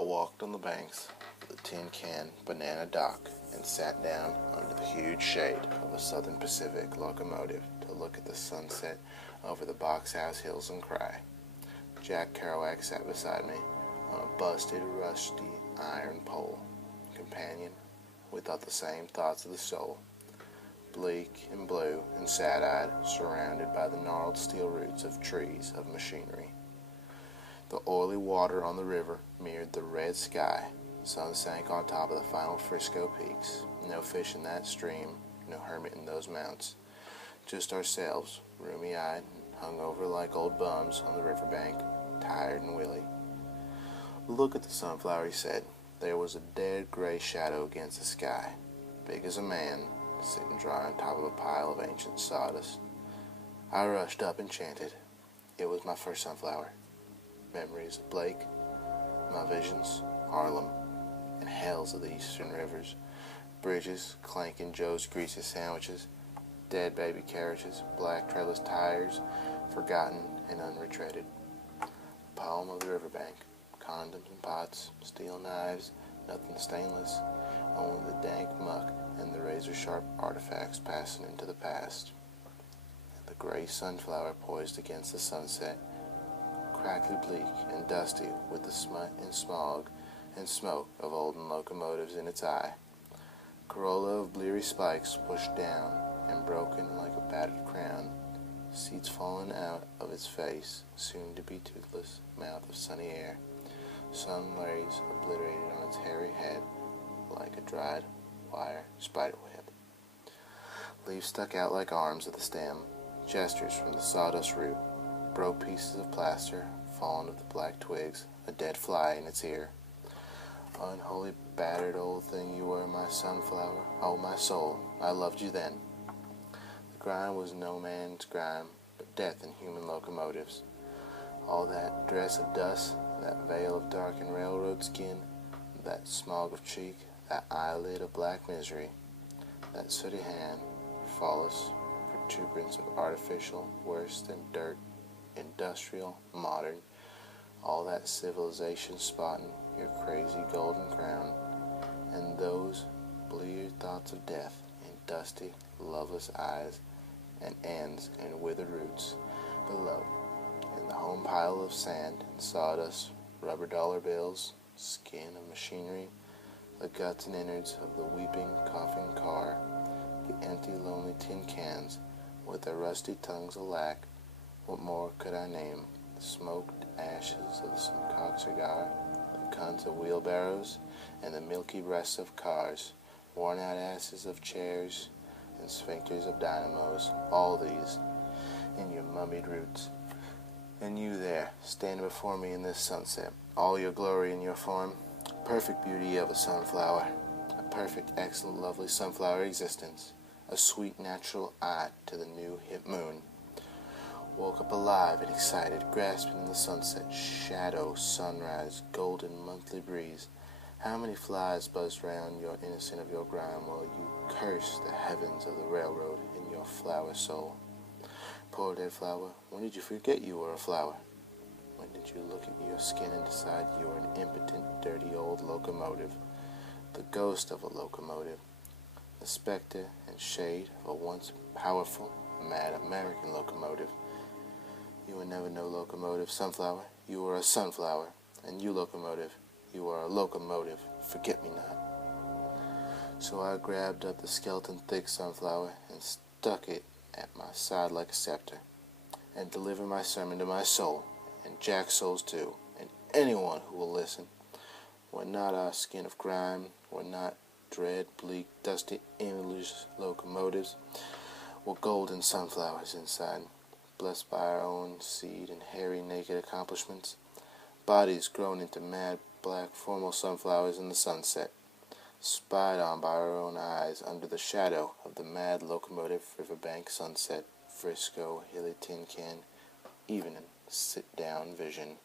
I walked on the banks of the Tin Can Banana Dock and sat down under the huge shade of a Southern Pacific locomotive to look at the sunset over the Box House Hills and cry. Jack Kerouac sat beside me on a busted, rusty iron pole. Companion, we thought the same thoughts of the soul. Bleak and blue and sad-eyed, surrounded by the gnarled steel roots of trees of machinery. The oily water on the river mirrored the red sky. Sun sank on top of the final Frisco peaks. No fish in that stream, no hermit in those mounts. Just ourselves, rheumy-eyed and hungover like old bums on the riverbank, tired and willy. Look at the sunflower, he said. There was a dead gray shadow against the sky, big as a man, sitting dry on top of a pile of ancient sawdust. I rushed up enchanted. It was my first sunflower. Memories of Blake, my visions, Harlem, and hells of the eastern rivers, bridges clanking Joe's greasy sandwiches, dead baby carriages, black treadless tires, forgotten and unretreaded. The poem of the riverbank, condoms and pots, steel knives, nothing stainless, only the dank muck and the razor-sharp artifacts passing into the past. And the gray sunflower poised against the sunset, crackly bleak and dusty with the smut and smog and smoke of olden locomotives in its eye. Corolla of bleary spikes pushed down and broken like a battered crown, seeds fallen out of its face, soon to be toothless mouth of sunny air, sun rays obliterated on its hairy head like a dried wire spiderweb. Leaves stuck out like arms of the stem, gestures from the sawdust root, broke pieces of plaster, fallen of the black twigs, a dead fly in its ear. Unholy, battered old thing you were, my sunflower, oh my soul, I loved you then. The grime was no man's grime, but death in human locomotives. All that dress of dust, that veil of darkened railroad skin, that smog of cheek, that eyelid of black misery, that sooty hand, flawless protuberance of artificial, worse than dirt, industrial, modern, all that civilization spotting your crazy golden crown, and those bleared thoughts of death in dusty, loveless eyes, and ends and withered roots below, in the home pile of sand and sawdust, rubber dollar bills, skin of machinery, the guts and innards of the weeping, coughing car, the empty, lonely tin cans with their rusty tongues alack. What more could I name? The smoked ashes of some cock cigar, the cunts of wheelbarrows, and the milky breasts of cars, worn-out asses of chairs, and sphincters of dynamos, all these in your mummied roots. And you there, standing before me in this sunset, all your glory in your form, perfect beauty of a sunflower, a perfect, excellent, lovely sunflower existence, a sweet, natural eye to the new hip moon. Woke up alive and excited, grasping in the sunset, shadow, sunrise, golden monthly breeze. How many flies buzzed round your innocent of your grime while you cursed the heavens of the railroad in your flower soul? Poor dead flower, when did you forget you were a flower? When did you look at your skin and decide you were an impotent, dirty old locomotive, the ghost of a locomotive, the specter and shade of a once powerful, mad American locomotive? You were never no locomotive, sunflower. You were a sunflower. And you, locomotive, you are a locomotive. Forget me not. So I grabbed up the skeleton thick sunflower and stuck it at my side like a scepter, and delivered my sermon to my soul, and Jack's souls too, and anyone who will listen. We're not our skin of grime. We're not dread, bleak, dusty, English locomotives. We're golden sunflowers inside, blessed by our own seed and hairy, naked accomplishments, bodies grown into mad, black, formal sunflowers in the sunset, spied on by our own eyes under the shadow of the mad locomotive riverbank sunset, Frisco, hilly tin can, evening, sit-down vision.